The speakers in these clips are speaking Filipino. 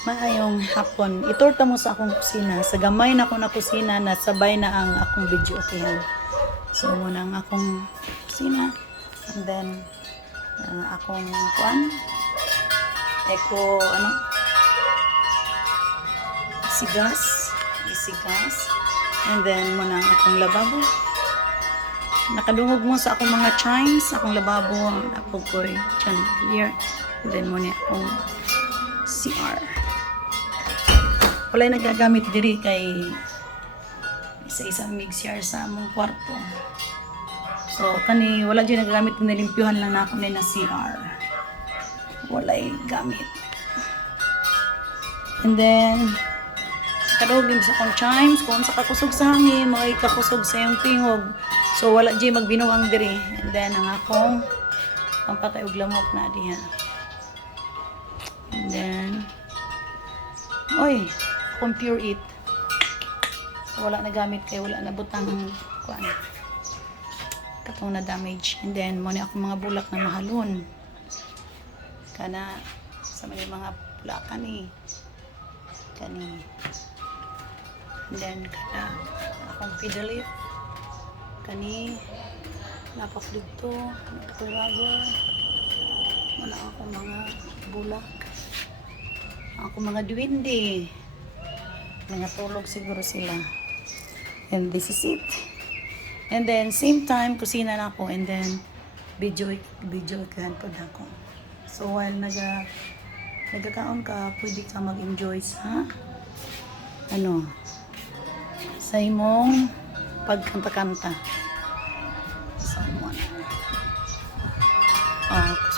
Maayong hapon. Itorta mo sa akong kusina. Sa gamay na ako na kusina, nasabay na ang akong video okayan. So, muna ang akong kusina. And then, akong kuan. Isigas. And then, muna ang akong lababo. Nakadungog mo sa akong mga chimes, akong lababo, ang akong koy, chandelier. And then, muna akong CR. Walay nagagamit diri kay isa-isang mixer sa among kwarto. So kani wala gyud nagagamit, nilimpyuhan lang na ako ni na CR. Walay gamit. And then kadugim sa kong chimes kung sa kakusog sa hangin, may kakusog sa iyong pingog. So wala gyud magbinuang diri. And then ang akong pampatay og lamok na diha. And then akong pure eat. So, wala na gamit kay wala na butang kuan. Katong na damage. And then mo ni ako mga bulak na mahalon. Kana sa mga bulakan kani. And then kana akong fiddle leaf. Kani napaflig to, napatulago. Wala akong mga bulak. Ako mga duwende. Nangatulog siguro sila. And this is it. And then, same time, kusina na ako. And then, video kahan po na ako. So, while nagkakaon ka, pwede ka mag-enjoy sa sa imong pagkanta-kanta. So,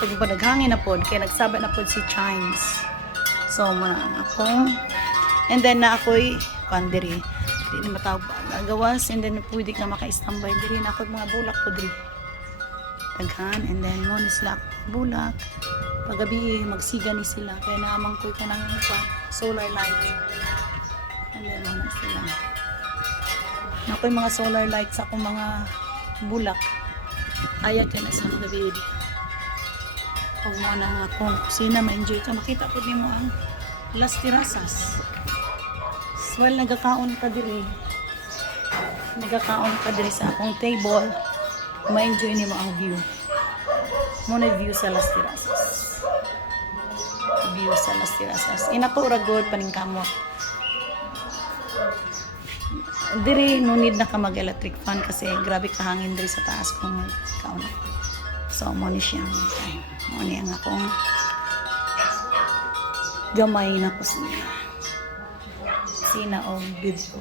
so pa naghangin na po. Kaya nagsabat na po si Chimes. So, muna ako. And then, na ako'y pandiri. Hindi na matawag pa nagawas. And then, pwede ka maka-istambay diri. Na ako'y mga bulak po diri. Daghan. And then, muna sila bulak. Paggabi, magsiga ni sila. Kaya naamang ko'y ka ng solar light. And then, muna sila. Na ako'y mga solar light sa akong mga bulak. Ayag ka na sa mga gabi. Huwag mo na akong kusina, ma-enjoy ka. Makita po din mo ang Las Terrazas. Well, nagkakaon ka diri. Nagkakaon ka diri sa akong table. Ma-enjoy ni mo ang view. Muna view sa Las Terrazas. View sa Las Terrazas. Inatura good paningkamot. Diri, no need na ka mag-electric fan kasi grabe kahangin diri sa taas kung magkaon. So, muna siya ang time. Muna ang akong gamay na kusina. Kusina o video.